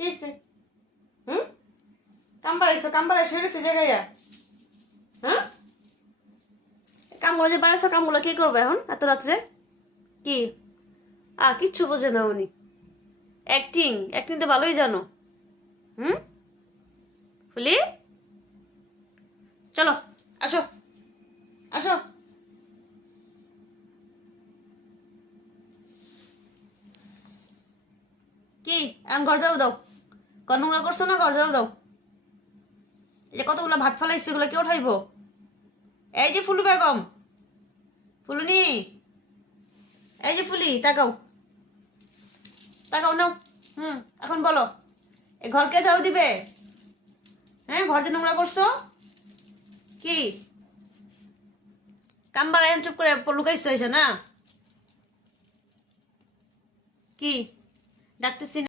কি হয়েছে? হুম, কাম বাড়াইছো রয়েছে জায়গায়। হ্যাঁ, কামগুলো যে বাড়াইছো, কামগুলো কি করবে এখন এত রাত্রে? কি কিচ্ছু বোঝে না উনি। অ্যাক্টিং অ্যাক্টিং তো ভালোই জানো। হুম, ফুলি চলো, আসো আসো। কি এখন ঘর ঝাড়ু দাও। ঘর নোংরা করছো না, ঘর ঝাড়ু দাও। এই যে কতগুলো ভাত ফেলাইছে, এগুলো কে উঠাইবো? এই যে ফুলু বেগম, ফুলুনি, এই যে ফুলি, তাকাও তাকাও নাও। হুম, এখন বলো, এই ঘর কে ঝাড়ু দিবে? হ্যাঁ, ঘর যে নোংরা করছো। কি কাম বাড়াই চুপ করে লুকাইছো এসে না? কি ডাকতেছি না?